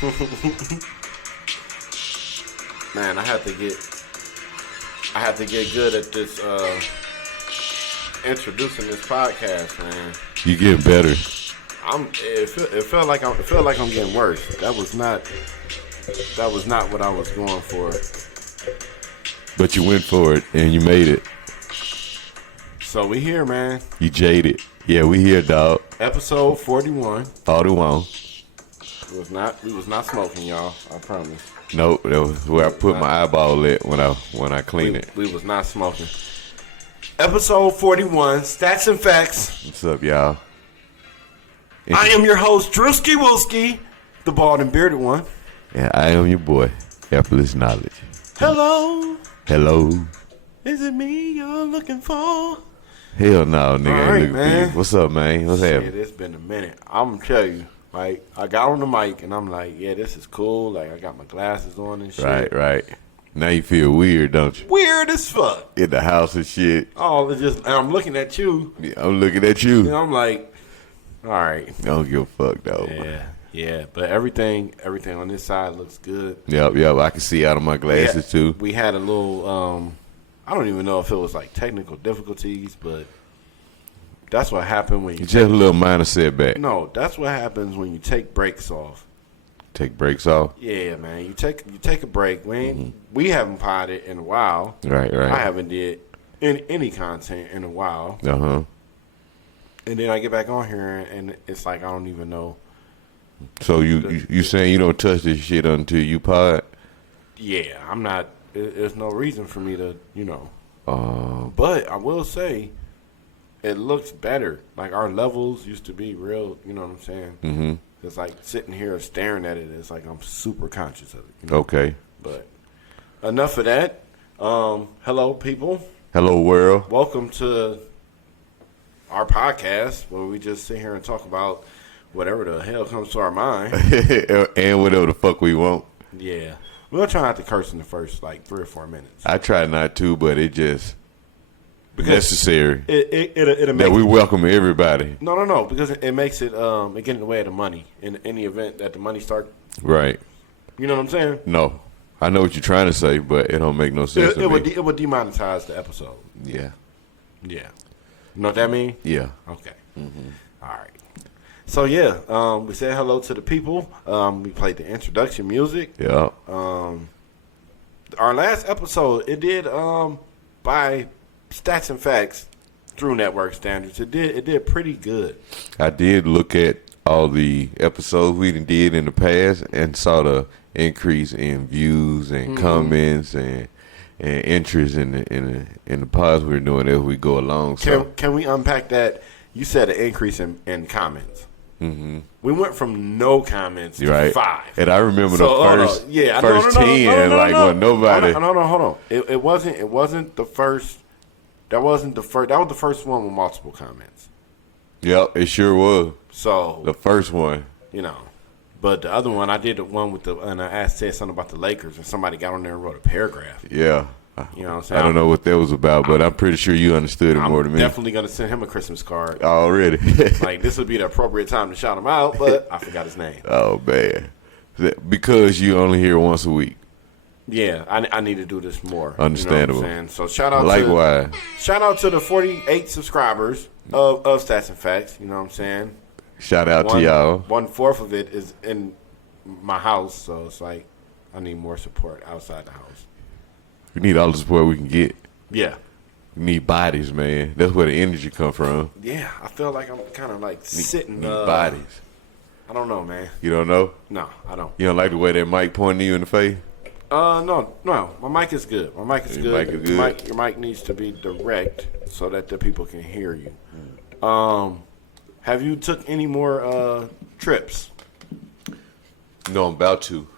Man, I have to get good at this introducing this podcast, man. You getting better. It felt like I'm getting worse. That was not what I was going for. But you went for it and you made it. So we here, man. You jaded. Yeah, we here, dog. Episode 41. 41. We was not smoking, y'all. I promise. Nope, that was where I put my eyeball at when I clean it. We was not smoking. Episode 41, Statz and Factz. What's up, y'all? I am your host, Drewski Wooski, the bald and bearded one. And I am your boy, Effortless Knowledge. Hello. Hello. Is it me you're looking for? Hell no, nigga. All right, ain't man. looking for you. What's up, man? What's happening? It's been a minute. I'm going to tell you. Like, I got on the mic, and I'm like, yeah, this is cool. Like, I got my glasses on and shit. Right. Now you feel weird, don't you? Weird as fuck. In the house and shit. Oh, it's just, and I'm looking at you. Yeah, I'm looking at you. And I'm like, all right. I don't give a fuck, though. Yeah. But everything on this side looks good. Yep. I can see out of my glasses, too. We had a little, I don't even know if it was like technical difficulties, but that's what happened when you Just a little minor setback. No, that's what happens when you take breaks off. Take breaks off? Yeah, man. You take a break. We haven't potted in a while. Right. I haven't did any content in a while. Uh-huh. And then I get back on here and it's like I don't even know. So you saying you don't touch this shit until you pod? Yeah, I'm not. There's no reason for me to, But I will say, it looks better. Like, our levels used to be real, you know what I'm saying? Mm-hmm. It's like sitting here staring at it. It's like I'm super conscious of it. You know? Okay. But enough of that. Hello, people. Hello, world. Welcome to our podcast where we just sit here and talk about whatever the hell comes to our mind. And whatever the fuck we want. Yeah. We're going to try not to curse in the first, 3 or 4 minutes. I try not to, but it just necessary. It that we welcome everybody. No, because it makes it get in the way of the money in the event that the money starts. Right. You know what I'm saying? No. I know what you're trying to say, but it don't make no sense to me. It would demonetize the episode. Yeah. You know what that mean? Yeah. Okay. Mm-hmm. All right. So, we said hello to the people. We played the introduction music. Yeah. Our last episode, it did, by Statz and Factz, through network standards, it did pretty good. I did look at all the episodes we did in the past and saw the increase in views and comments and interest in the pods we're doing as we go along. Can we unpack that? You said an increase in comments. Mm-hmm. We went from no comments to 5. And I remember the first 10, nobody. No, hold on. It wasn't the first. That wasn't the first. That was the first one with multiple comments. Yep, it sure was. So the first one, but the other one, I did the one with and I said something about the Lakers, and somebody got on there and wrote a paragraph. Yeah. You know what I'm saying? I don't know what that was about, but I'm pretty sure you understood it more than me. I'm definitely going to send him a Christmas card. Already. Like, this would be the appropriate time to shout him out, but I forgot his name. Oh, man. Because you only hear once a week. Yeah, I need to do this more. Understandable. You know what I'm saying? So shout out to the 48 subscribers of Statz and Factz. You know what I'm saying? Shout out to y'all. 1/4 of it is in my house, so it's like I need more support outside the house. We need all the support we can get. Yeah. We need bodies, man. That's where the energy come from. Yeah, I feel like I'm kind of like sitting. Need bodies. I don't know, man. You don't know? No, I don't. You don't like the way that mic pointing you in the face? No. My mic is good. My mic is good. Your mic needs to be direct so that the people can hear you. Have you took any more trips? No, I'm about to.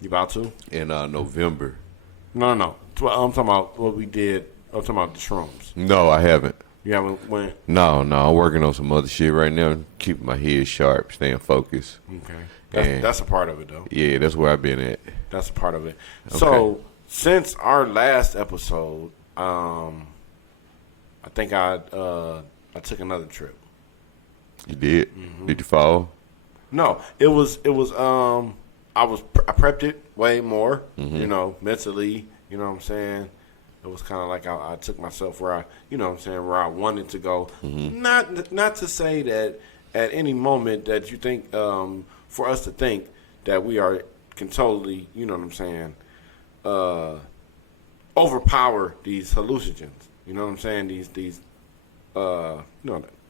You about to? In November. No. I'm talking about what we did. I'm talking about the Shrooms. No, I haven't. You haven't went? No. I'm working on some other shit right now. Keeping my head sharp, staying focused. Okay. That's a part of it, though. Yeah, that's where I've been at. That's a part of it. Okay. So, since our last episode, I think I took another trip. You did? Mm-hmm. Did you fall? No, it was I prepped it way more, you know, mentally. You know what I'm saying? It was kind of like I took myself where where I wanted to go. Not to say that at any moment that you think for us to think that we can totally, you know what I'm saying, overpower these hallucinogens. You know what I'm saying? These what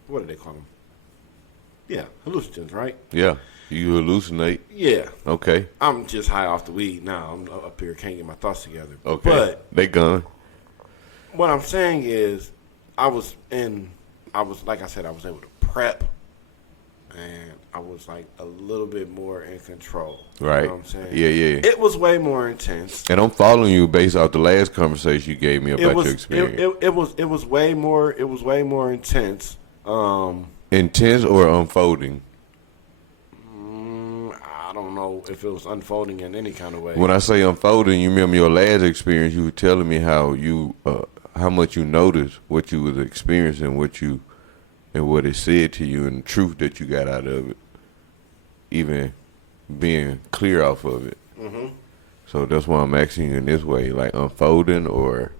do they call them? Yeah, hallucinogens, right? Yeah. You hallucinate. Yeah. Okay. I'm just high off the weed now. I'm up here, can't get my thoughts together. Okay. But they gone. What I'm saying is, like I said, I was able to prep, and I was like a little bit more in control. Right. You know what I'm saying? Yeah. It was way more intense. And I'm following you based off the last conversation you gave me about your experience. It was way more intense. Intense or unfolding? I don't know if it was unfolding in any kind of way. When I say unfolding, you remember your last experience, you were telling me how you how much you noticed what you was experiencing, and what it said to you, and the truth that you got out of it, even being clear off of it. Mm-hmm. So that's why I'm asking you in this way, like unfolding or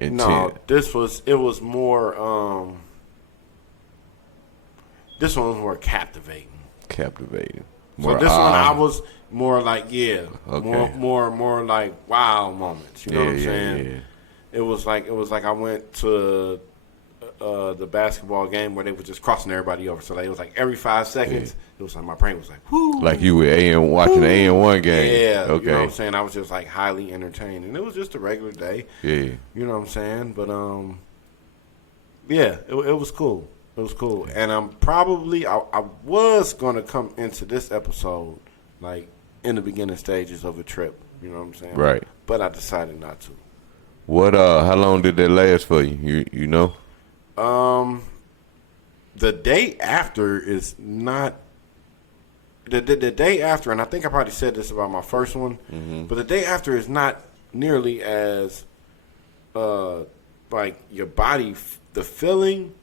intent. No, this was more. This one was more captivating. Captivating. So this one I was more like more like wow moments. You know what I'm saying? Yeah. It was like I went to the basketball game where they were just crossing everybody over. So it was like every 5 seconds, it was like my brain was like, whoo. Like you were watching the A&1 game. Yeah. Okay. You know what I'm saying? I was just like highly entertained, and it was just a regular day. Yeah. You know what I'm saying? But yeah, it was cool. It was cool, and I was gonna come into this episode like in the beginning stages of a trip. You know what I'm saying? Right. But I decided not to. What? How long did that last for you? You know? The day after is not the day after, and I think I probably said this about my first one, but the day after is not nearly as like your body, the feeling.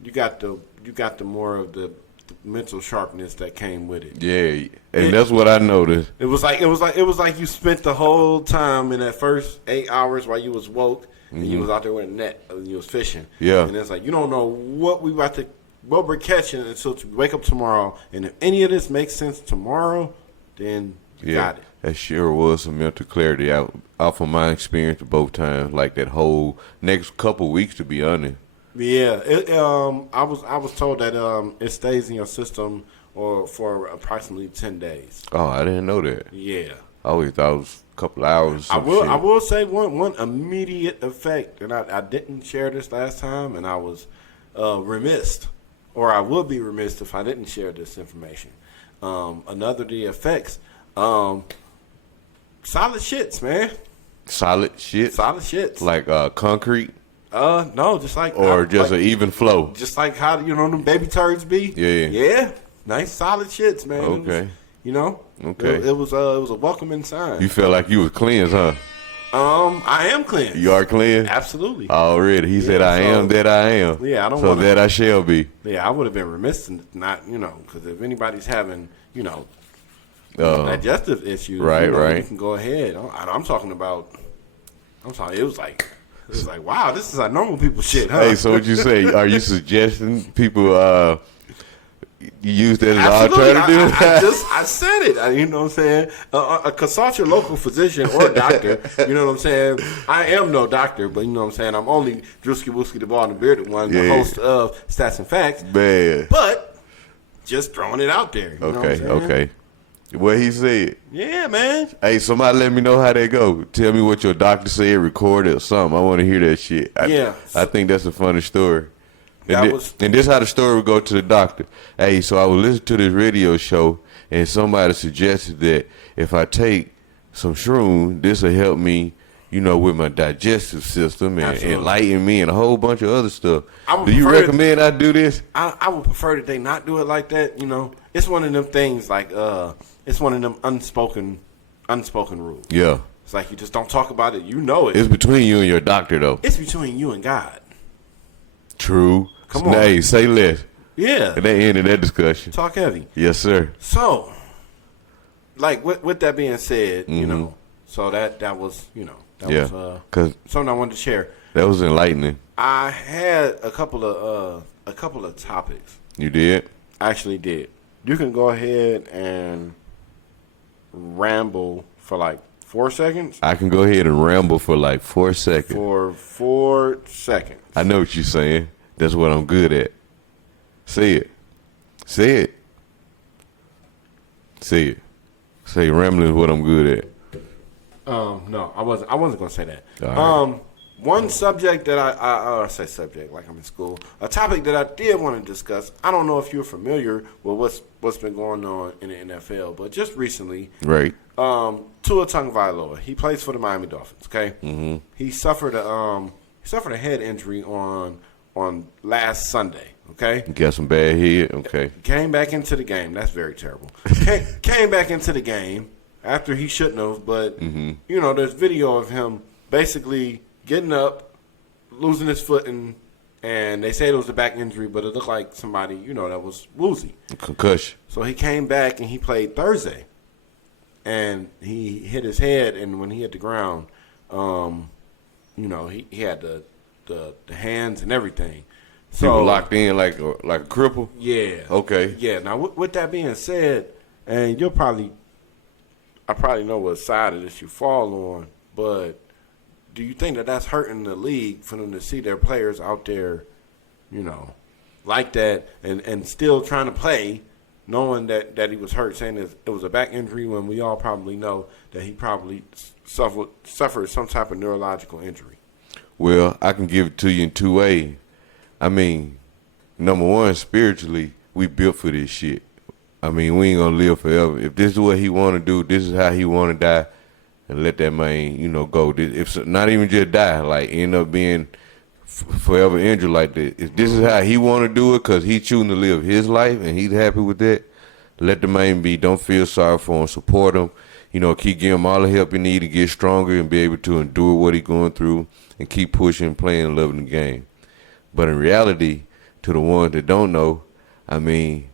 You got the more of the mental sharpness that came with it. Yeah, and that's what I noticed. It was like you spent the whole time in that first 8 hours while you was woke and you was out there with a net and you was fishing. Yeah, and it's like you don't know what we're catching until you wake up tomorrow. And if any of this makes sense tomorrow, then you got it. That sure was some mental clarity out of my experience both times. Like that whole next couple weeks, to be honest. Yeah, I was told that it stays in your system for approximately 10 days. Oh, I didn't know that. Yeah, I always thought it was a couple hours. I will say one immediate effect, and I didn't share this last time, and I was remiss, or I would be remiss if I didn't share this information. Another of the effects, solid shits, man. Solid shit. Solid shits. Like concrete. No, just like or just an even flow. Just like how them baby turds be. Yeah. Nice solid shits, man. Okay. Okay. It was a welcoming sign. You felt like you was cleansed, huh? I am cleansed. You are cleansed? Absolutely. Already. He said, I am that I am. Yeah, I don't so that I shall be. Yeah, I would have been remiss in not, because if anybody's having, digestive issues, right. You can go ahead. I'm talking, it was like, wow, this is our normal people shit, huh? Hey, so what you say? Are you suggesting people use that as an alternative? I said it. You know what I'm saying? Consult your local physician or doctor. You know what I'm saying? I am no doctor, but you know what I'm saying? I'm only Drewski Wooski the Ball and the Bearded One, the host of Stats and Factz. Man. But just throwing it out there. You know what I'm saying? Okay. What he said. Yeah, man. Hey, somebody let me know how that go. Tell me what your doctor said, record it or something. I want to hear that shit. I think that's a funny story. And this how the story would go to the doctor. Hey, so I was listening to this radio show, and somebody suggested that if I take some Shroom, this will help me, with my digestive system and enlighten me and a whole bunch of other stuff. Do you recommend I do this? I would prefer that they not do it like that. It's one of them things like it's one of them unspoken rules. Yeah. It's like you just don't talk about it. You know it. It's between you and your doctor, though. It's between you and God. True. Come on. Hey, say less. Yeah. And they ended that discussion. Talk heavy. Yes, sir. So, like with that being said, you know, so that was, you know, that was cause something I wanted to share. that was enlightening. I had a couple of topics. You did? I actually did. You can go ahead and ramble for like 4 seconds. I can go ahead and ramble for like 4 seconds. For 4 seconds. I know what you're saying. That's what I'm good at. Say it. Say it. Say it. Say rambling is what I'm good at. No, I wasn't gonna say that. All right. One subject that I say subject like I'm in school. A topic that I did want to discuss. I don't know if you're familiar with what's been going on in the NFL, but just recently, Right. Tua Tagovailoa, he plays for the Miami Dolphins. Okay, he suffered a head injury on last Sunday. Okay, You got some bad head? Okay. came back into the game. That's very terrible. Came back into the game after he shouldn't have, but you know, there's video of him basically getting up, losing his foot, and they said it was a back injury, but it looked like somebody, you know, that was woozy. Concussion. So he came back and he played Thursday, and he hit his head, and when he hit the ground, you know, he had the hands and everything. So People locked in like a cripple? yeah. Okay. Yeah. Now, with that being said, and I probably know what side of this you fall on, but do you think that that's hurting the league for them to see their players out there, you know, like that and still trying to play, knowing that he was hurt, saying that it was a back injury when we all probably know that he probably suffered some type of neurological injury? Well, I can give it to you in two ways. I mean, number one, spiritually, we built for this shit. I mean, we ain't gonna live forever. If this is what he want to do, this is how he want to die, and let that man, you know, go. If not even just die, like end up being forever injured like that. If this is how he want to do it, cause he choosing to live his life and he's happy with that, let the man be. Don't feel sorry for him. Support him. You know, keep giving him all the help he need to get stronger and be able to endure what he going through and keep pushing, playing, loving the game. But in reality, to the ones that don't know, I mean,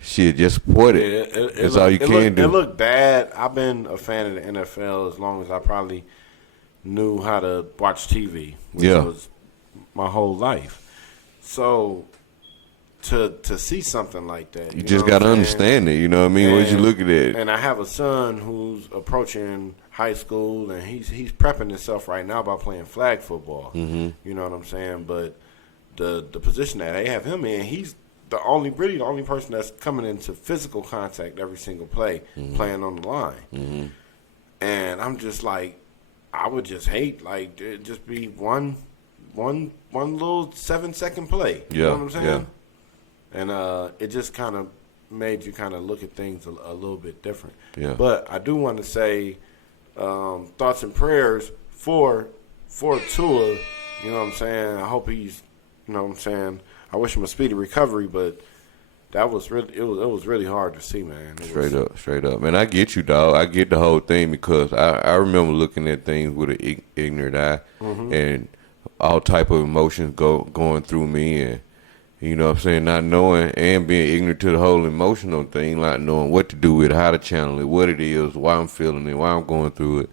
shit, just support it. That's all you can do. It looked bad. I've been a fan of the NFL as long as I probably knew how to watch TV, which was my whole life. So to see something like that, you just got to understand it. You know what I mean? What you looking at? And I have a son who's approaching high school, and he's prepping himself right now by playing flag football. You know what I'm saying? But the position that they have him in, he's the only person that's coming into physical contact every single play, playing on the line. And I'm just like, I would just hate like it just be one little 7-second play. You know what I'm saying? Yeah. And it just kind of made you kind of look at things a little bit different. Yeah. But I do want to say thoughts and prayers for Tua. You know what I'm saying? I hope he's, you know what I'm saying? I wish him a speedy recovery, but that was really it was really hard to see, man. Straight up. Man, I get you, dog. I get the whole thing because I remember looking at things with an ignorant eye and all type of emotions going through me, and you know what I'm saying, not knowing and being ignorant to the whole emotional thing, not knowing what to do with it, how to channel it, what it is, why I'm feeling it, why I'm going through it.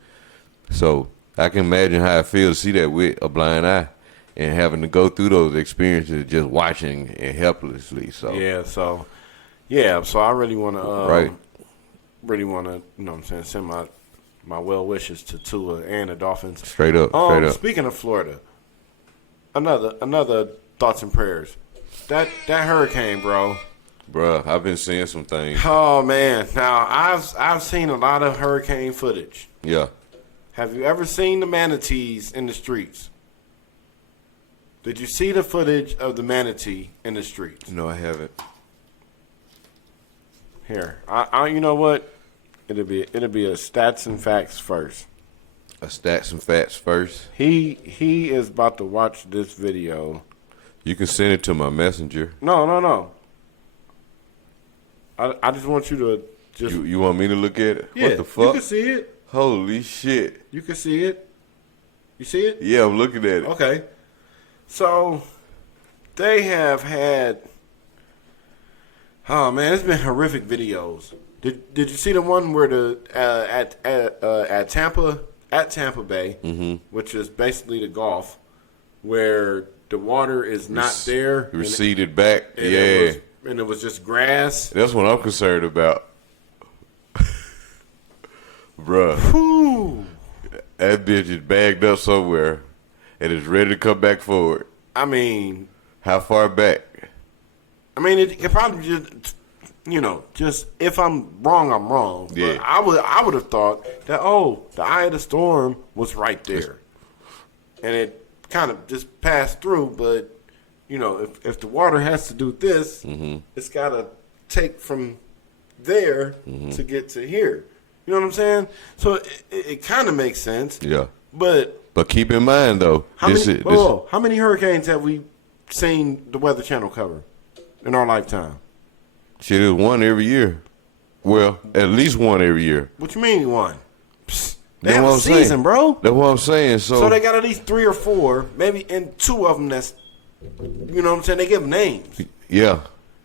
So I can imagine how it feels to see that with a blind eye and having to go through those experiences just watching and helplessly. So so I really want to really want to, you know what I'm saying, send my well wishes to Tua and the Dolphins. Straight up. Speaking of Florida, another thoughts and prayers. That hurricane, bro. Bruh, I've been seeing some things. Oh man, now I've seen a lot of hurricane footage. Yeah. Have you ever seen the manatees in the streets? Did you see the footage of the manatee in the streets? No, I haven't. Here, I you know what? It'll be a Statz and Factz first. A Statz and Factz first. He is about to watch this video. You can send it to my messenger. No. I just want you to just. You want me to look at it? Yeah, what the fuck? You can see it. Holy shit. You can see it. You see it? Yeah, I'm looking at it. Okay. So they have had. Oh man, it's been horrific videos. Did you see the one where the at Tampa Bay, which is basically the Gulf, where the water is not there, receded back? And it was just grass. That's what I'm concerned about, bruh. Whew. That bitch is bagged up somewhere and is ready to come back forward. I mean, how far back? I mean, it could probably just, just if I'm wrong, I'm wrong. Yeah. But I would have thought that the eye of the storm was right there, and it kind of just passed through. But if the water has to do this, it's got to take from there to get to here. You know what I'm saying? So it kind of makes sense. Yeah. But keep in mind though, how many hurricanes have we seen the Weather Channel cover in our lifetime? Shit, is one every year. Well, at least one every year. What you mean one? Psst, they That's have what a I'm season, saying. bro. That's what I'm saying. So they got at least 3 or 4, maybe, and 2 of them that's, you know what I'm saying? They give names. Yeah.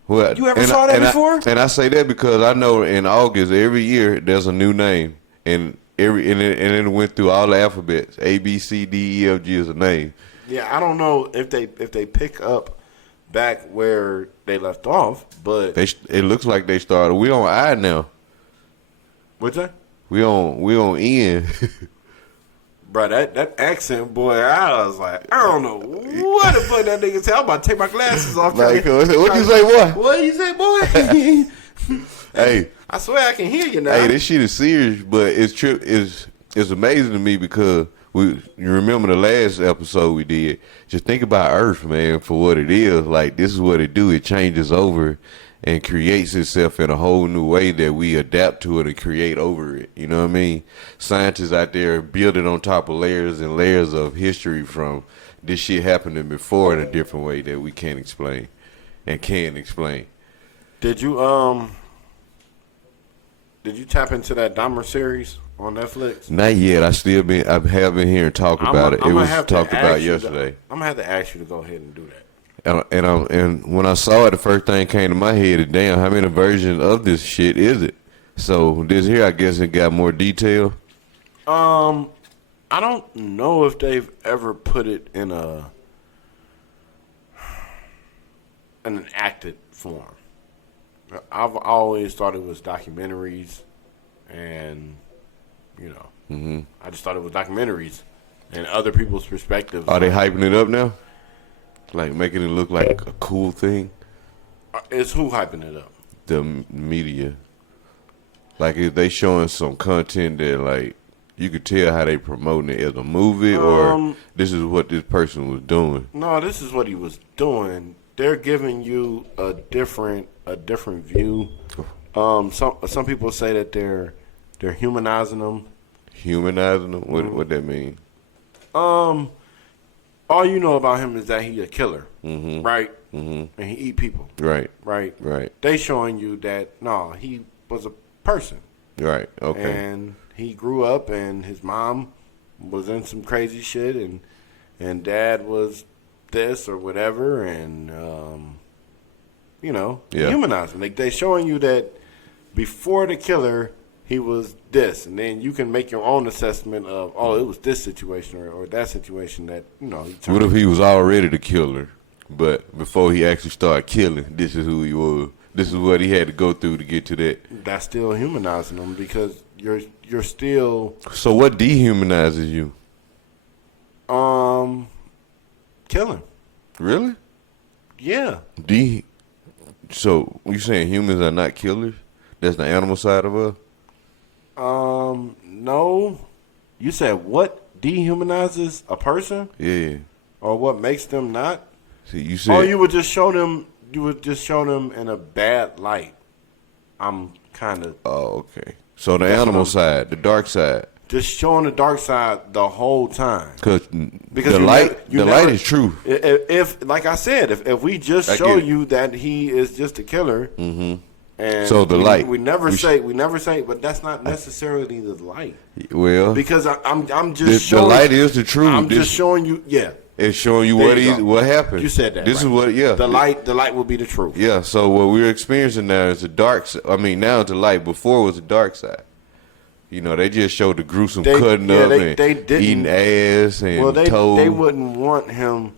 Well, you ever saw that before? And I say that because I know in August every year there's a new name, and it went through all the alphabets. A, B, C, D, E, F, G is a name. Yeah, I don't know if they pick up back where they left off, but it looks like they started. We on I now. What's that? We on N. Bro, that accent, boy, I was like, I don't know what the fuck that nigga said. I'm about to take my glasses off. Like, what you say, boy? What you say, boy? Hey, I swear I can hear you now. Hey, this shit is serious, but it's amazing to me because you remember the last episode we did. Just think about Earth, man, for what it is. Like, this is what it do. It changes over and creates itself in a whole new way that we adapt to it and create over it. You know what I mean? Scientists out there building on top of layers and layers of history from this shit happening before in a different way that we can't explain and can explain. Did you tap into that Dahmer series on Netflix? Not yet. I have been hearing talk about it. It was talked about yesterday. I'm gonna have to ask you to go ahead and do that. And when I saw it, the first thing came to my head is, damn, how many versions of this shit is it? So this here, I guess it got more detail. I don't know if they've ever put it in an acted form. I've always thought it was documentaries, and I just thought it was documentaries and other people's perspectives. Are they hyping it up now? Like making it look like a cool thing? Is who hyping it up? The media. Like, if they showing some content that, like, you could tell how they promoting it as a movie, or this is what this person was doing? No, this is what he was doing. They're giving you a different view. Some people say that they're humanizing them. Humanizing them? What that mean? All you know about him is that he's a killer, right? And he eat people, right? They showing you that he was a person, right? Okay. And he grew up, and his mom was in some crazy shit, and dad was this or whatever, and humanizing. Like, they showing you that before the killer, he was this, and then you can make your own assessment of, it was this situation or that situation that, What if he was already the killer, but before he actually started killing, this is who he was. This is what he had to go through to get to that. That's still humanizing him, because you're still. So what dehumanizes you? Killing. Really? Yeah. So you saying humans are not killers? That's the animal side of us? No. You said what dehumanizes a person? Yeah. Or what makes them not? See, you said. You would just show them. You would just show them in a bad light. I'm kind of. Oh, okay. So the animal side, the dark side. Just showing the dark side the whole time. Because the light is true. If like I said, if we just show you that he is just a killer. And so the light. We never say, but that's not necessarily the light. Well, because I'm just showing. The light is the truth. I'm just showing you, It's showing you what happened. You said that. This right. is what, yeah. The light will be the truth. Yeah. So what we're experiencing now is the dark. I mean, now it's the light. Before it was the dark side. You know, they just showed the gruesome cutting up and eating ass and toes. They wouldn't want him.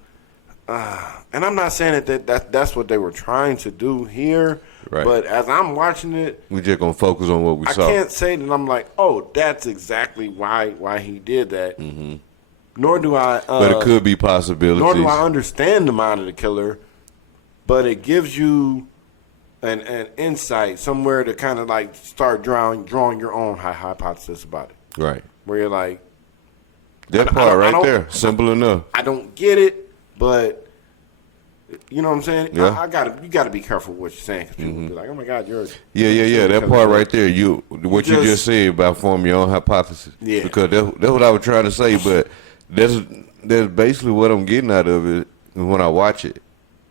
And I'm not saying that's what they were trying to do here. Right. But as I'm watching it, we're just gonna focus on what we saw. I can't say that I'm like, oh, that's exactly why he did that. Mm-hmm. Nor do I. But it could be possibilities. Nor do I understand the mind of the killer. But it gives you an insight somewhere to kind of like start drawing your own hypothesis about it. Right. Where you're like, that part right there, simple enough. I don't get it, but you know what I'm saying? Yeah. You gotta be careful what you're saying, because people be like, oh my God, you're yeah. That part right there, you just said about forming your own hypothesis. Yeah. Because that's what I was trying to say, but that's basically what I'm getting out of it when I watch it.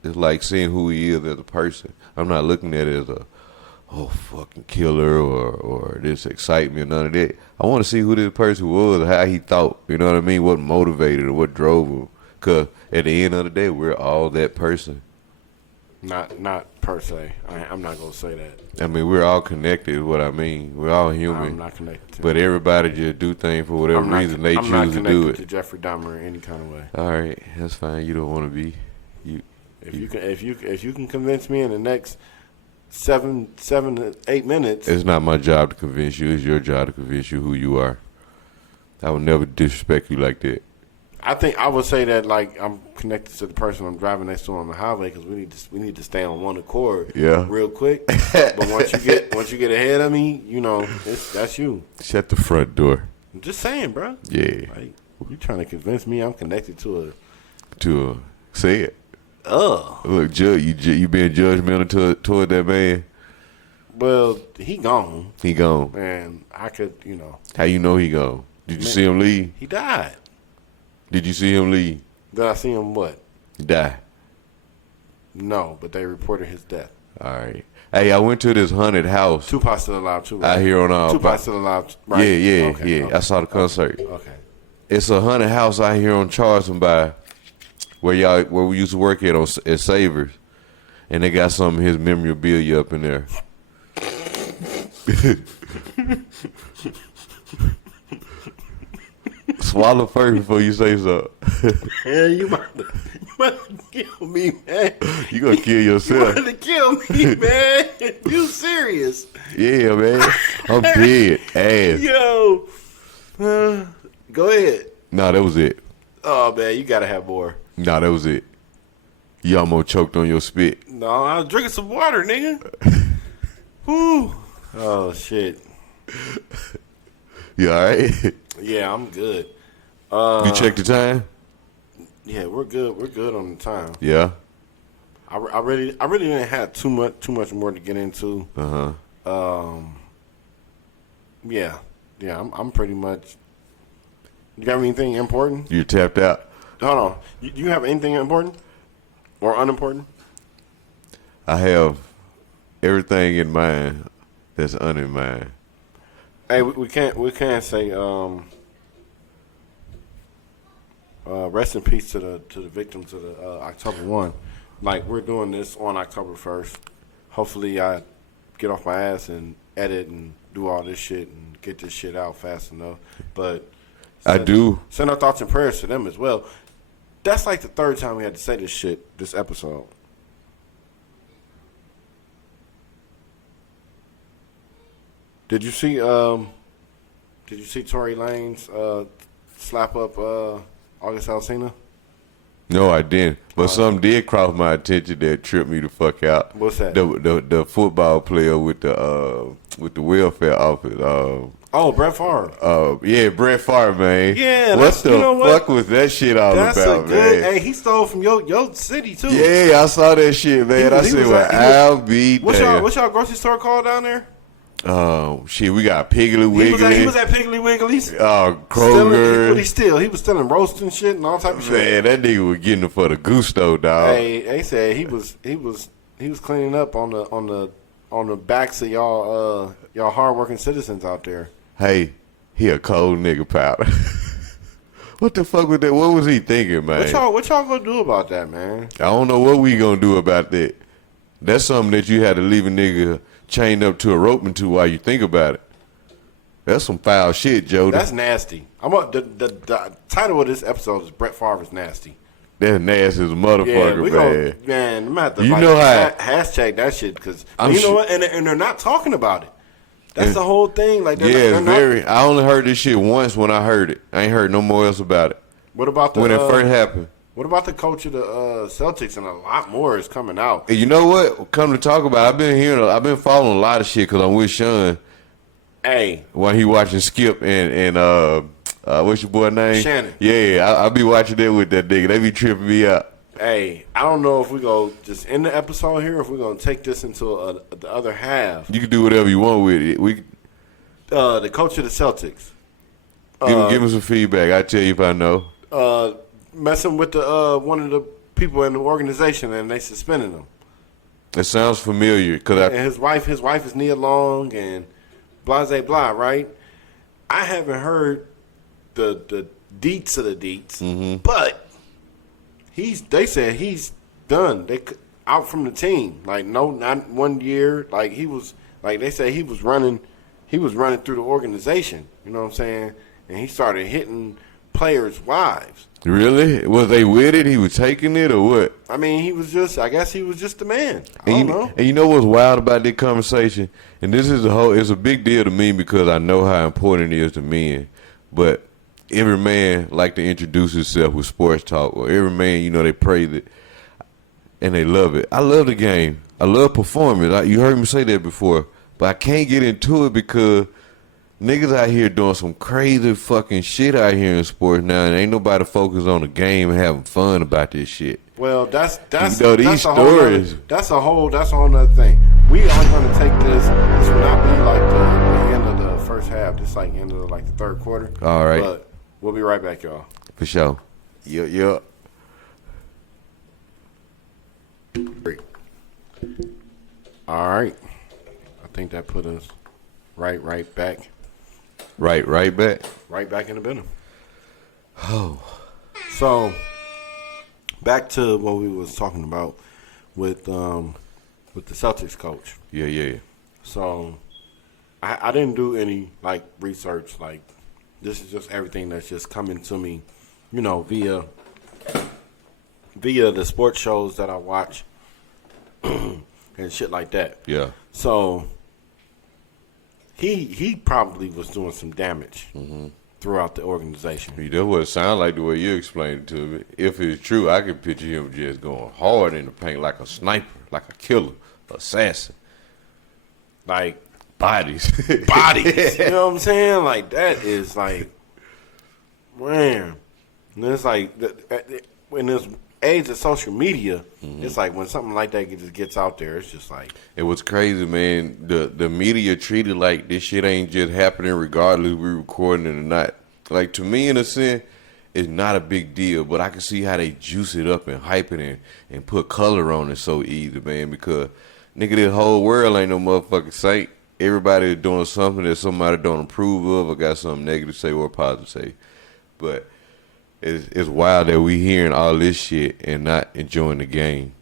It's like seeing who he is as a person. I'm not looking at it as a fucking killer or this excitement, none of that. I want to see who this person was, how he thought, you know what I mean, what motivated or what drove him. Because at the end of the day, we're all that person. Not per se. I'm not going to say that. I mean, we're all connected is what I mean. We're all human. I'm not connected to but everybody just do things for whatever reason they choose to do it. I'm not connected to Jeffrey Dahmer in any kind of way. All right, that's fine. You don't want to be. If you can convince me in the next 7 to 8 minutes. It's not my job to convince you. It's your job to convince you who you are. I would never disrespect you like that. I think I would say that like I'm connected to the person I'm driving next to on the highway, because we need to stay on one accord. Yeah. Real quick. But once you get ahead of me, you know that's you. Shut the front door. I'm just saying, bro. Yeah. Like, you trying to convince me I'm connected to a say it. Look, you being judgmental toward that man. Well, he gone. He gone. And I could, How you know he gone? Did you see him leave? He died. Did you see him leave? Did I see him what? Die. No, but they reported his death. All right. Hey, I went to this haunted house. Tupac's still alive too, right? Out here on Tupac's still alive, right? Yeah. Okay. I saw the concert. Okay. It's a haunted house out here on Charleston by where we used to work at Savers, and they got some of his memorabilia up in there. Swallow first before you say so. Yeah, you about to kill me, man. You gonna kill yourself. You about to kill me, man. You serious? Yeah, man. I'm dead. Ass. Yo. Go ahead. Nah, that was it. Oh, man, you gotta have more. Nah, that was it. You almost choked on your spit. No, I was drinking some water, nigga. Whew. Oh, shit. You all right? Yeah, I'm good. You checked the time? Yeah, we're good. We're good on the time. Yeah. I really didn't have too much more to get into. Yeah. I'm pretty much. You got anything important? You tapped out. Hold on. You have anything important or unimportant? I have everything in mind that's in mind. Hey, we can't say rest in peace to the victims of the October 1. Like, we're doing this on October 1st. Hopefully I get off my ass and edit and do all this shit and get this shit out fast enough. But send our thoughts and prayers to them as well. That's like the third time we had to say this shit this episode. Did you see Tory Lanez slap up August Alsina? No, I didn't. But something did cross my attention that tripped me the fuck out. What's that? The football player with the welfare office. Brett Favre. Yeah, Brett Favre, man. Yeah, what the fuck was that shit all about, man? Hey, he stole from your city too. Yeah, I saw that shit, man. I said, well, I'll be damned. What's y'all grocery store called down there? Shit, we got Piggly Wiggly. He was at Piggly Wiggly's. Kroger. He was stealing roast and shit and all type of shit. Man, that nigga was getting it for the gusto, dog. Hey, they said he was cleaning up on the backs of y'all hardworking citizens out there. Hey, he a cold nigga, powder. What the fuck was that? What was he thinking, man? What y'all gonna do about that, man? I don't know what we gonna do about that. That's something that you had to leave a nigga chained up to a rope into while you think about it. That's some foul shit, Joe. That's nasty. The title of this episode is Brett Favre is nasty. That's nasty as a motherfucker, man. I'm gonna have to hashtag that shit because you know what? And they're not talking about it. That's the whole thing. Like, it's very. I only heard this shit once when I heard it. I ain't heard no more else about it. What about when it first happened? What about the coach of the Celtics? And a lot more is coming out. And you know what? Come to talk about, I've been following a lot of shit because I'm with Sean. Hey, while he watching Skip and what's your boy name? Shannon. Yeah, I'll be watching that with that nigga. They be tripping me out. Hey, I don't know if we go just end the episode here, or if we're gonna take this into the other half. You can do whatever you want with it. The coach of the Celtics. Give me some feedback. I tell you if I know. Messing with the one of the people in the organization, and they suspended him. It sounds familiar and his wife is Nia Long and blase blah, right? I haven't heard the deets of the deets, but they said he's done. They out from the team. Like, no, not 1 year. Like, they said he was running through the organization. You know what I'm saying? And he started hitting players' wives. Really? Was they with it? He was taking it or what? I mean, I guess he was just the man. I don't know. And you know what's wild about this conversation? And this is it's a big deal to me because I know how important it is to men. But every man like to introduce himself with sports talk. Or every man, they praise it. And they love it. I love the game. I love performance. You heard me say that before. But I can't get into it because niggas out here doing some crazy fucking shit out here in sports now, and ain't nobody focused on the game and having fun about this shit. Well, that's these stories. That's a whole nother thing. We are going to take this. This will not be like the end of the first half. This like end of the third quarter. All right. But we'll be right back, y'all. For sure. Yeah. All right. I think that put us right back. Right back. Right back in the building. Oh. So, back to what we was talking about with the Celtics coach. Yeah. So, I didn't do any research. This is just everything that's just coming to me, via the sports shows that I watch and shit like that. Yeah. So, he probably was doing some damage throughout the organization. That's what it sounds like the way you explained it to me. If it's true, I can picture him just going hard in the paint like a sniper, like a killer, assassin. Like bodies. You know what I'm saying? Like, that is man. And it's when there's age of social media, it's like when something like that just gets out there, it's just like. It was crazy, man. The media treated like this shit ain't just happening regardless if we recording it or not. Like, to me, in a sense, it's not a big deal, but I can see how they juice it up and hype it and put color on it so easy, man, because, nigga, this whole world ain't no motherfucking saint. Everybody is doing something that somebody don't approve of or got something negative to say or positive to say. But it's wild that we hearing all this shit and not enjoying the game.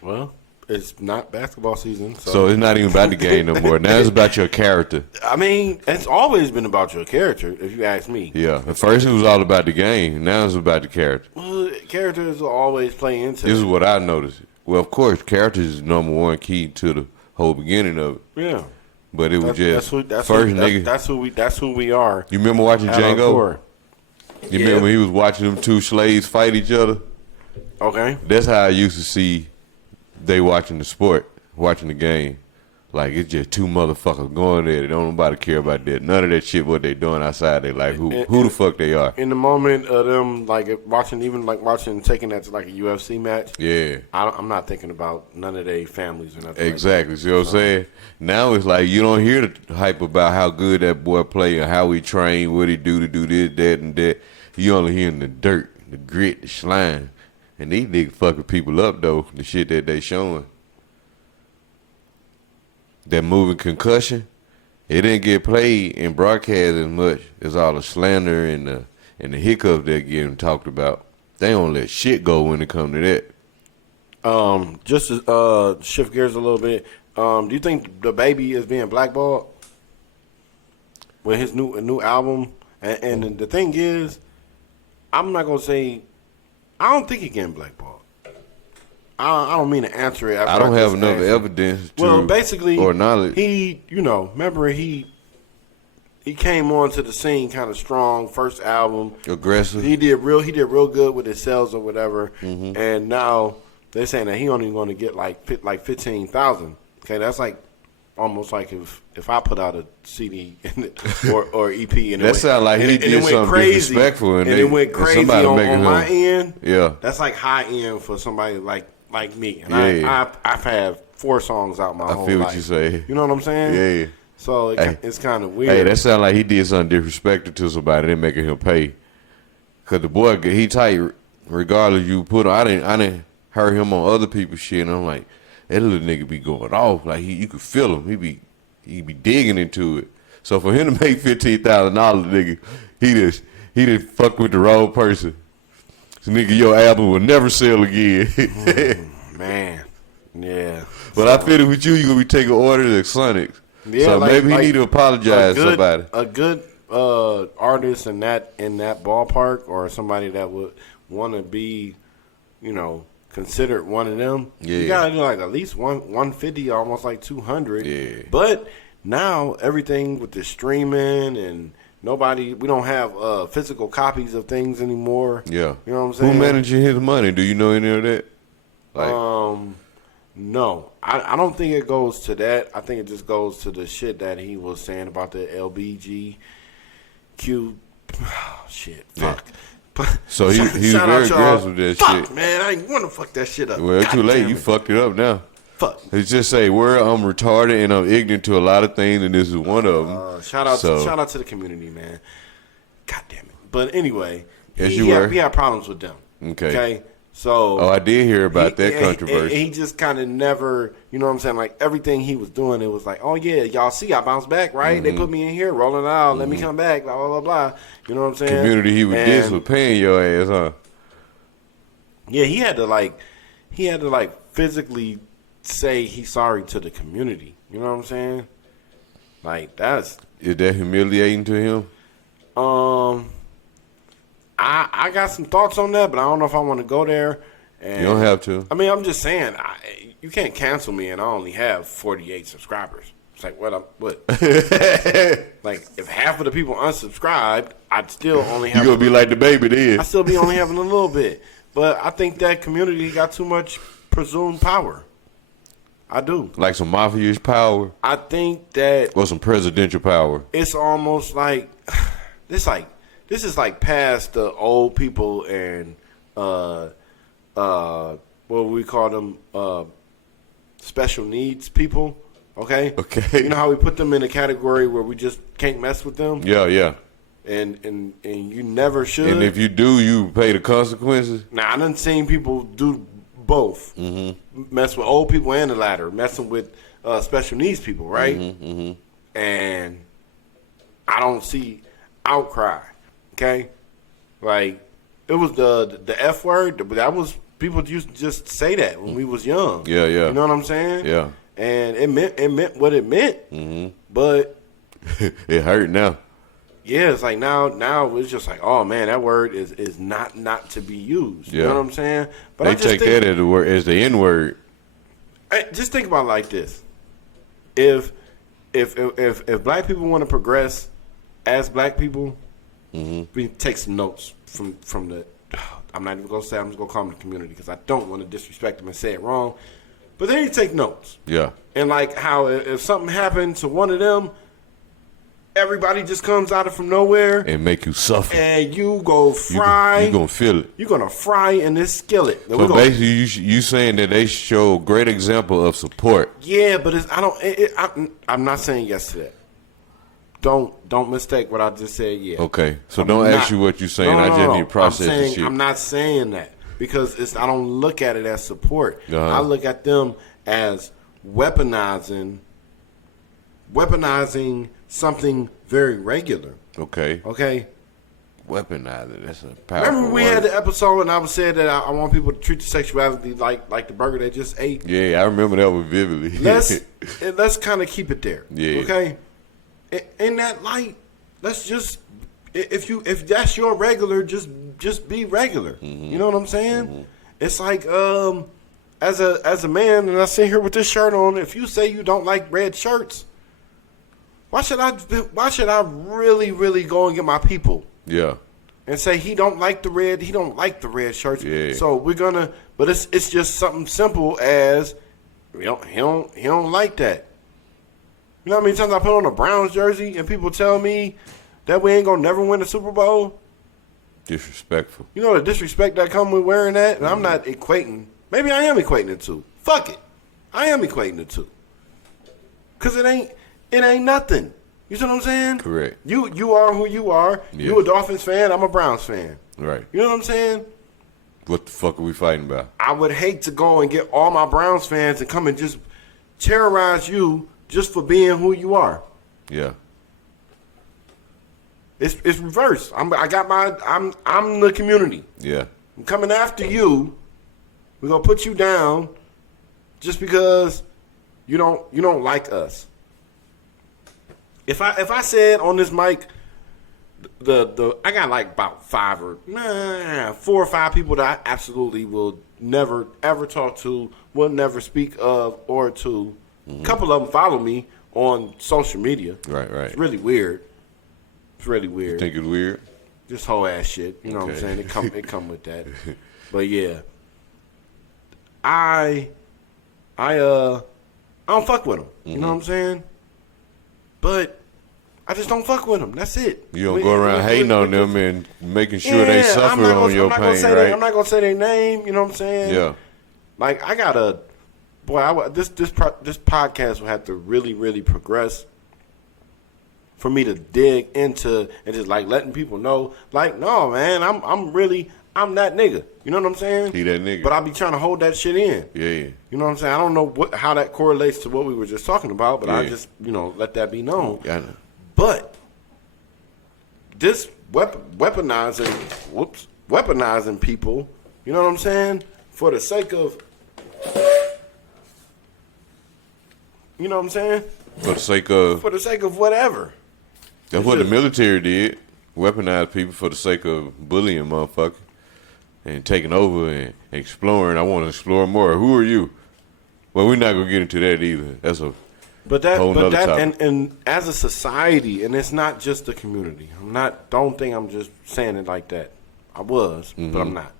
Well, it's not basketball season. So it's not even about the game no more. Now it's about your character. I mean, it's always been about your character, if you ask me. Yeah. At first it was all about the game. Now it's about the character. Well, characters will always play into This is what I noticed. Well, of course, character is the number one key to the whole beginning of it. Yeah. But it was that's who we are. You remember watching Django? You remember he was watching them two slaves fight each other? Okay. That's how I used to see they watching the sport, watching the game. Like, it's just two motherfuckers going there. They don't nobody care about that. None of that shit what they doing outside. They like who the fuck they are. In the moment of them watching taking that to a UFC match. Yeah. I'm not thinking about none of their families or nothing. Exactly. See what I'm saying? Now it's like you don't hear the hype about how good that boy play and how he train, what he do to do this, that, and that. You only hearing the dirt, the grit, the slime. And these niggas fucking people up, though, the shit that they showing. That movie Concussion, it didn't get played in broadcast as much as all the slander and and the hiccups they're getting talked about, they don't let shit go when it comes to that. Just to shift gears a little bit, do you think the baby is being blackballed with his new album? And the thing is, I'm not gonna say I don't think he's getting blackballed. I don't mean to answer it. I don't have enough evidence basically, or knowledge. He, remember he came onto the scene kind of strong. First album, aggressive. He did real good with his sales or whatever. And now they're saying that he only going to get like 15,000. Okay, that's like almost like if I put out a CD or EP and that sounds like he did something disrespectful and it went crazy on my end. Yeah, that's like high end for somebody like me. And I've had 4 songs out my whole life. I feel what you say. You know what I'm saying? Yeah. So it's kind of weird. Hey, that sounds like he did something disrespectful to somebody. They making him pay. Cause the boy, he tight regardless you put him. I didn't heard him on other people's shit, and I'm like, that little nigga be going off. Like you could feel him. He be digging into it. So for him to make $15,000, nigga, he just fuck with the wrong person. So nigga, your album will never sell again. Man, yeah. But I feel it with you. You gonna be taking orders at Sonics. Yeah, so maybe he need to apologize to somebody. A good artist in that ballpark, or somebody that would want to be, considered one of them. Yeah. You gotta do like at least 150, almost like 200. Yeah. But now everything with the streaming and we don't have physical copies of things anymore. Yeah. You know what I'm saying? Who managing his money? Do you know any of that? No, I don't think it goes to that. I think it just goes to the shit that he was saying about the LBGQ. Shit, fuck. Yeah. So he was very aggressive with that fuck, shit. Man, I didn't want to fuck that shit up. Well, it's too late. You fucked it up now. Fuck. It's just say, I'm retarded and I'm ignorant to a lot of things, and this is one of them. Shout out to the community, man. God damn it. But anyway, yes, he had problems with them. Okay. So I did hear about that controversy. He just kind of never, you know what I'm saying? Like everything he was doing, it was like, oh yeah, y'all see, I bounced back, right? They put me in here, rolling it out, let me come back, blah blah blah blah. You know what I'm saying? Community, he was this was paying your ass, huh? Yeah, he had to like physically say he's sorry to the community. You know what I'm saying? Like is that humiliating to him? I got some thoughts on that, but I don't know if I want to go there. And, you don't have to. I mean, I'm just saying, you can't cancel me, and I only have 48 subscribers. It's like, what? Like, if half of the people unsubscribed, I'd still only have. You gonna be like the baby then? I still be only having a little bit, but I think that community got too much presumed power. I do. Like some mafia-ish power. I think that, or some presidential power. It's almost like this is like past the old people and what we call them, special needs people. Okay. You know how we put them in a category where we just can't mess with them. Yeah. And you never should. And if you do, you pay the consequences. Now I done seen people do both. Mess with old people and the latter. Messing with special needs people, right? And I don't see outcry. Okay, like it was the F word. That was people used to just say that when we was young. Yeah. You know what I'm saying? Yeah. And it meant what it meant. But it hurt now. Yeah, it's like now it's just like, oh man, that word is not to be used. You know what I'm saying? But they take that as the N word. Just think about it like this: if black people want to progress as black people. We take some notes from the. I'm not even gonna say. I'm just gonna call them the community because I don't want to disrespect them and say it wrong. But they need to take notes. Yeah. And like how if something happened to one of them, everybody just comes out of from nowhere and make you suffer, and you go fry. You gonna feel it. You're gonna fry in this skillet. So basically, you saying that they show a great example of support. Yeah, but I'm not saying yes to that. Don't mistake what I just said. Yeah. Okay. So don't ask you what you're saying. I just need to process the shit. I'm not saying that because I don't look at it as support. I look at them as weaponizing something very regular. Okay. Okay. Weaponizing. That's a powerful Remember we word. had the episode and I was saying that I want people to treat the sexuality like the burger they just ate. Yeah, I remember that one vividly. Let's kind of keep it there. Yeah. Okay. In that light, let's just if that's your regular, just be regular. Mm-hmm. You know what I'm saying? Mm-hmm. It's like as a man, and I sit here with this shirt on. If you say you don't like red shirts, why should I really go and get my people? Yeah. And say he don't like the red shirts. Yeah. So we're gonna, but it's just something simple as he don't like that. You know how many times I put on a Browns jersey and people tell me that we ain't gonna never win the Super Bowl? Disrespectful. You know the disrespect that come with wearing that, and I'm not equating. Maybe I am equating it to. Fuck it, I am equating it to. Cause it ain't nothing. You see what I'm saying? Correct. You are who you are. Yeah. You a Dolphins fan. I'm a Browns fan. Right. You know what I'm saying? What the fuck are we fighting about? I would hate to go and get all my Browns fans and come and just terrorize you just for being who you are. Yeah. It's reversed. I'm the community. Yeah. I'm coming after you. We're gonna put you down just because you don't like us. If I said on this mic, I got like about 4 or 5 people that I absolutely will never ever talk to, will never speak of or to. Mm-hmm. A couple of them follow me on social media. Right. It's really weird. You think it's weird? Just whole ass shit. You know what I'm saying? It come with that. But yeah, I don't fuck with them. Mm-hmm. You know what I'm saying? But I just don't fuck with them. That's it. You don't go around hating on them and making sure they suffer on your pain, right? I'm not gonna say their name. You know what I'm saying? Yeah. Like I gotta, this podcast will have to really progress for me to dig into and just like letting people know, like, no, man, I'm that nigga. You know what I'm saying? He that nigga. But I be trying to hold that shit in. Yeah. You know what I'm saying? I don't know how that correlates to what we were just talking about, but I just, let that be known. Yeah, I know. But this weaponizing people, you know what I'm saying? For the sake of, you know what I'm saying? For the sake of whatever. That's what the military did. Weaponize people for the sake of bullying motherfuckers and taking over and exploring. I want to explore more. Who are you? Well, we're not going to get into that either. That's a whole nother topic. And as a society, and it's not just the community. Don't think I'm just saying it like that. I was, but I'm not.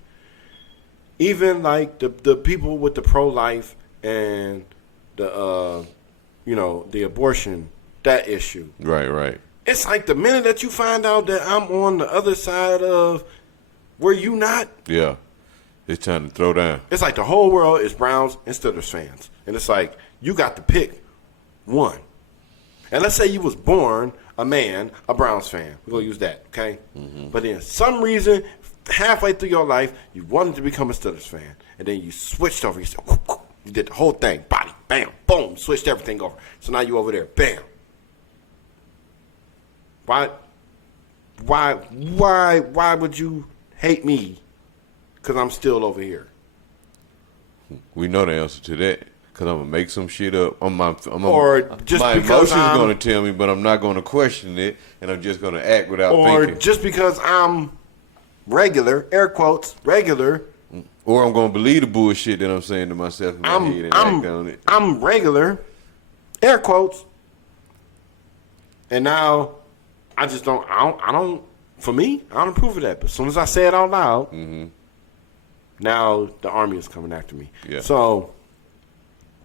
Even like the people with the pro-life and the the abortion, that issue. Right. It's like the minute that you find out that I'm on the other side of where you not. Yeah. It's time to throw down. It's like the whole world is Browns and Steelers fans. And it's like you got to pick one. And let's say you was born a Browns fan. We're going to use that, okay? Mm-hmm. But then some reason, halfway through your life, you wanted to become a Steelers fan. And then you switched over. You said, you did the whole thing. Body, bam, boom, switched everything over. So now you over there, bam. Why would you hate me? Because I'm still over here. We know the answer to that. Because I'm going to make some shit up. My just my because emotions going to tell me, but I'm not going to question it. And I'm just going to act without thinking. Or just because I'm regular, air quotes, regular. Or I'm going to believe the bullshit that I'm saying to myself in my head and act on it. I'm regular, air quotes. And now I just don't, for me, I don't approve of that. But as soon as I say it out loud, now the army is coming after me. Yeah. So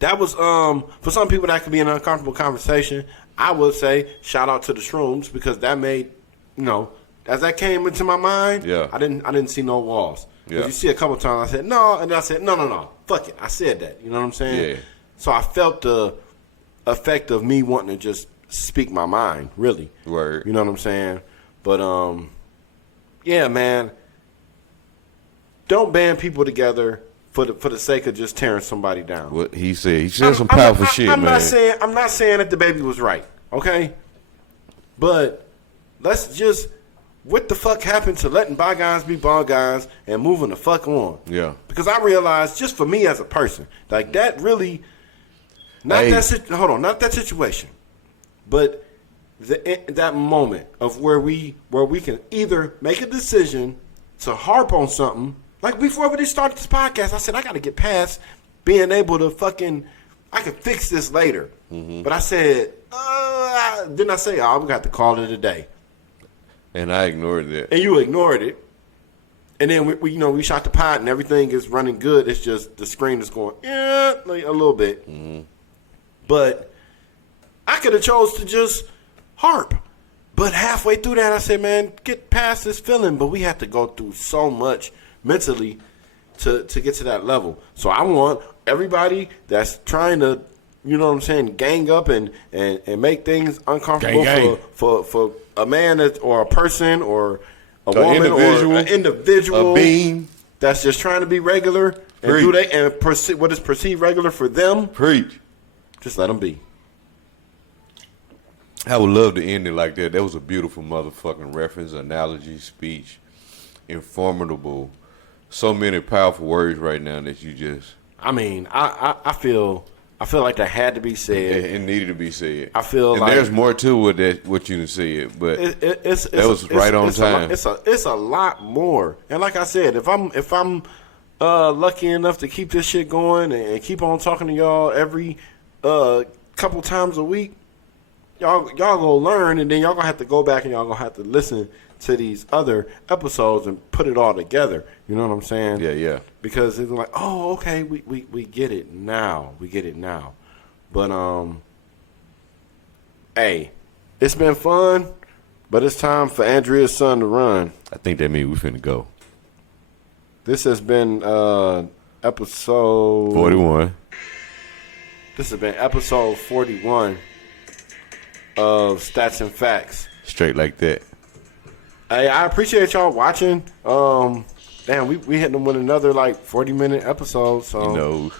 that was, for some people that could be an uncomfortable conversation. I would say shout out to the Shrooms because that made, as that came into my mind, I didn't see no walls. Yeah. You see a couple times I said no, and then I said no, fuck it. I said that. You know what I'm saying? Yeah. So I felt the effect of me wanting to just speak my mind, really. Word. You know what I'm saying? But yeah, man. Don't band people together for the sake of just tearing somebody down. What he said some powerful shit, man. I'm not saying that the baby was right, okay? But let's just what the fuck happened to letting bygones be bygones and moving the fuck on? Yeah. Because I realized, just for me as a person, like that really, not that situation, but that moment of where we can either make a decision to harp on something. Like before we started this podcast, I said I got to get past being able to I can fix this later. Mm-hmm. But I said, didn't I say, we got to call it a day? And I ignored that. And you ignored it. And then we shot the pod and everything is running good. It's just the screen is going, like a little bit. Mm-hmm. But I could have chose to just harp. But halfway through that, I said, man, get past this feeling. But we have to go through so much mentally to get to that level. So I want everybody that's trying to, you know what I'm saying, gang up and make things uncomfortable for a man or a person or a woman or an individual, a being that's just trying to be regular and what is perceived regular for them. Preach. Just let them be. I would love to end it like that. That was a beautiful motherfucking reference, analogy, speech, informative. So many powerful words right now that you just. I mean, I feel like that had to be said. It needed to be said. I feel and like there's more to it what you done said, but that was right on time. It's a lot more. And like I said, if I'm lucky enough to keep this shit going and keep on talking to y'all every couple times a week, y'all gonna learn, and then y'all gonna have to go back and y'all gonna have to listen to these other episodes and put it all together. You know what I'm saying? Yeah. Because it's like, oh, okay, we get it now. We get it now. But hey, it's been fun, but it's time for Andrea's son to run. I think that means we finna go. This has been episode 41. This has been episode 41 of Stats and Factz. Straight like that. Hey, I appreciate y'all watching. Damn, we hitting them with another 40-minute episode. So you know,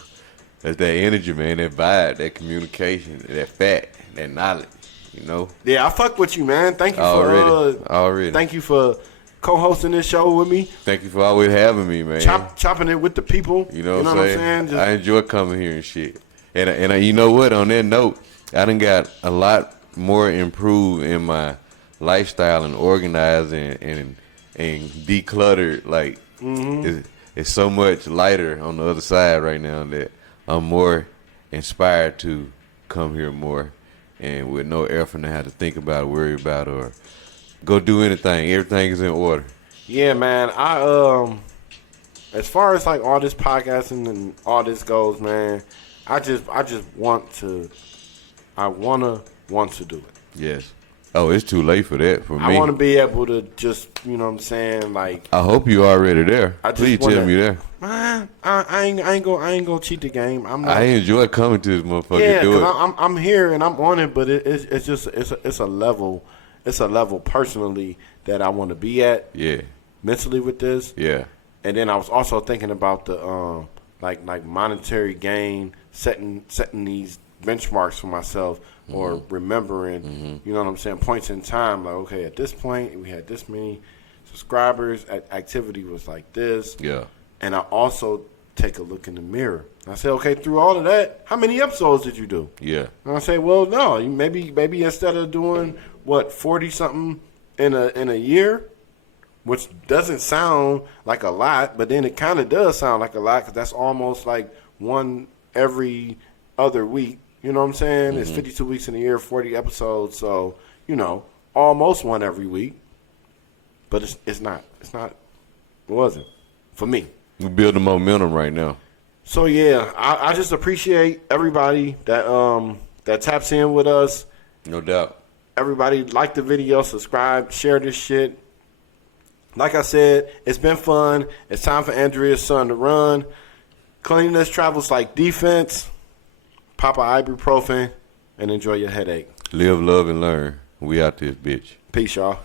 that's that energy, man. That vibe, that communication, that fact, that knowledge. You know. Yeah, I fuck with you, man. Thank you already. Thank you for co-hosting this show with me. Thank you for always having me, man. Chopping it with the people. You know what I'm saying? I enjoy coming here and shit. And you know what? On that note, I done got a lot more improved in my lifestyle and organized and decluttered. It's so much lighter on the other side right now that I'm more inspired to come here more and with no effort to have to think about, worry about, or go do anything. Everything is in order. Yeah, man. I as far as all this podcasting and all this goes, man, I just want to do it. Yes. Oh, it's too late for that for me. I want to be able to just, you know what I'm saying, I hope you already there. Please tell me there. Man, I ain't gonna cheat the game. I enjoy coming to this motherfucker. Yeah, because I'm here and I'm on it, but it's just a level personally that I want to be at. Yeah. Mentally with this. Yeah. And then I was also thinking about the like monetary gain, setting these benchmarks for myself. Or remembering, you know what I'm saying, points in time. Like, okay, at this point, we had this many subscribers. Activity was like this. Yeah. And I also take a look in the mirror. I say, okay, through all of that, how many episodes did you do? Yeah. And I say, well, no, maybe instead of doing 40-something in a year, which doesn't sound like a lot, but then it kind of does sound like a lot because that's almost like one every other week. You know what I'm saying? It's 52 weeks in a year, 40 episodes. So, almost one every week. But it's not. It wasn't for me. We're building momentum right now. So, yeah, I just appreciate everybody that taps in with us. No doubt. Everybody like the video, subscribe, share this shit. Like I said, it's been fun. It's time for Andrea's son to run. Cleanliness travels like defense. Pop a ibuprofen and enjoy your headache. Live, love, and learn. We out this bitch. Peace, y'all.